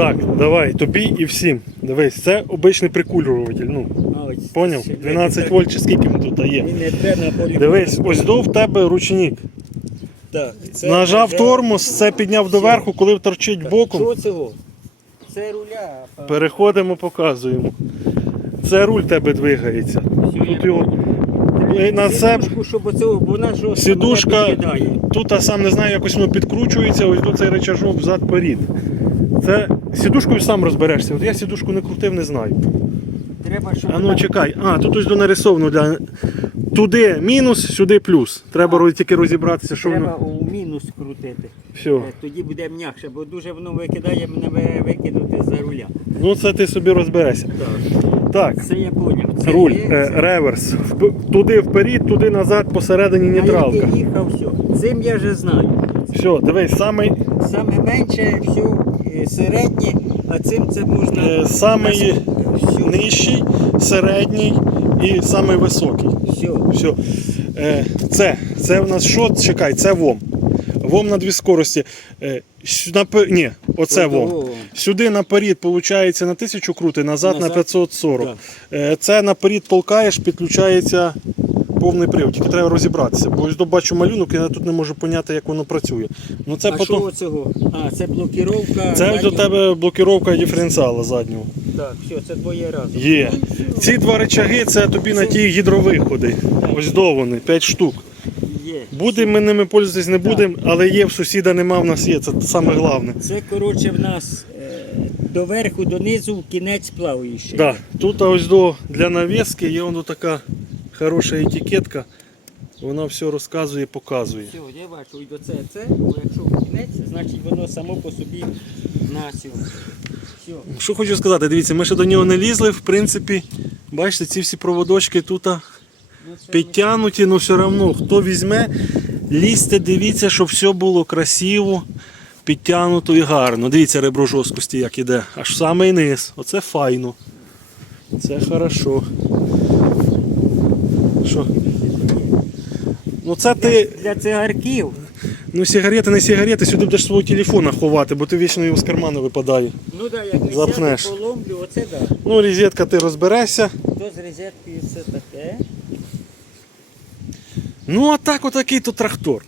Так, давай, тобі і всім. Дивись, це обичний прикурюватель. Ну, поняв? 12 так. вольт чи скільки він тут є. Дивись, ось до в тебе ручник. Так, це Нажав тормоз, це підняв доверху, коли торчить боком. Що цього? Це руля. Переходимо, показуємо. Це руль тебе двигається. Тут його на бо Сідушка- Тут а сам не знаю, якось воно підкручується, ось до цей речажок взад перед. Це сідушкою сам розберешся. От я сідушку не крутив, не знаю. Треба, щоб А ну чекай. А, тут ось донарисовано для. Туди мінус, сюди плюс. Треба роз- тільки розібратися, що треба воно. у мінус крутити. Все. Е, Тоді буде м'якше, бо дуже воно викидає мене ви- викинути за руля. Ну це ти собі розберешся. Так, Так, це я поняв. Це руль, є, е, це- реверс. Вп- Туди вперед, туди назад, посередині А нейтралка. як я їхав, все. Цим я вже знаю. Все, дивись, самий, Саме менше, все е, середнє, а цим це можна. е, самий все, нижчий, середній і самий високий. все. Все. Е, це, це в нас що? Чекай, це ВОМ. ВОМ на дві скорості. Е, сю- на, пе- ні, оце того. Сюди наперед, виходить, на 1000 крути, назад, на 540. Так. Е, це наперед полкаєш, підключається повний привод. Тільки треба розібратися. Бо ось бачу малюнок, я тут не можу поняти, як воно працює. Ну, це а потім... що оцього? А, це блокіровка. Це ось до тебе блокіровка диференціала заднього. Так, все, це двоє разом. Є. Ці два речаги це тобі на ті гідровиходи. Ось до вони, 5 штук. Є. Будемо ми ними пользуватись, не будемо, але є в сусіда, нема, в нас є. Це саме головне. Це коротше в нас е, доверху, донизу кінець плаваючий. Да. Тут ось до для навіски є воно така хороша етикетка. Вона все розказує, показує. Все, я бачу, і до це, це, бо якщо кінець, значить воно само по собі на цьому. Все. Що хочу сказати, дивіться, ми ще до нього не лізли, в принципі, бачите, ці всі проводочки тут підтягнуті, але все одно, хто візьме, лізьте, дивіться, щоб все було красиво, підтягнуто і гарно. Дивіться ребро жорсткості, як іде, аж в самий низ. Оце файно. Це хорошо. Що? Ну це ти. Для цигарків. Ну сигарети не сигарети, сюди будеш свого телефона ховати, бо ти вічно його з карману випадає. Ну так, як Запнеш. поломлю, оце так. Ну, розетка ти розберешся. То з розеткою все таке. Ну, а так отакий то трактор.